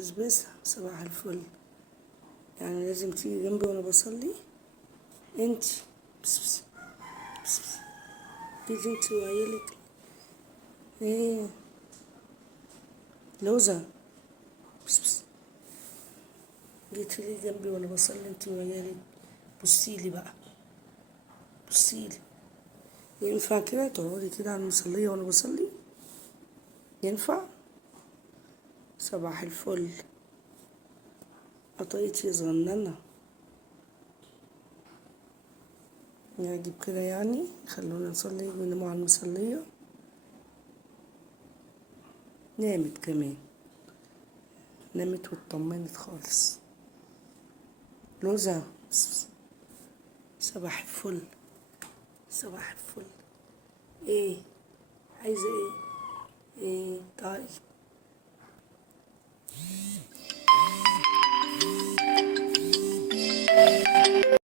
بسبوسة صباح الفل. يعني لازم تيجي جنبي وانا بصلي انتي. بس تيجي انتي وعيالك. ايه لوزة. بس جيتي لي جنبي وانا بصلي انتي وعيالك. بصيلي بقى، بصيلي. ينفع كده تقعدي كده على المصلية وانا بصلي؟ ينفع؟ صباح الفل. قطايتي صغننة يعجب كده يعني. خلونا نصلي وننام على المصلية. نامت كمان، نامت واطمنت خالص. لوزة. صباح الفل، صباح الفل. ايه عايزة ايه؟ ايه طيب.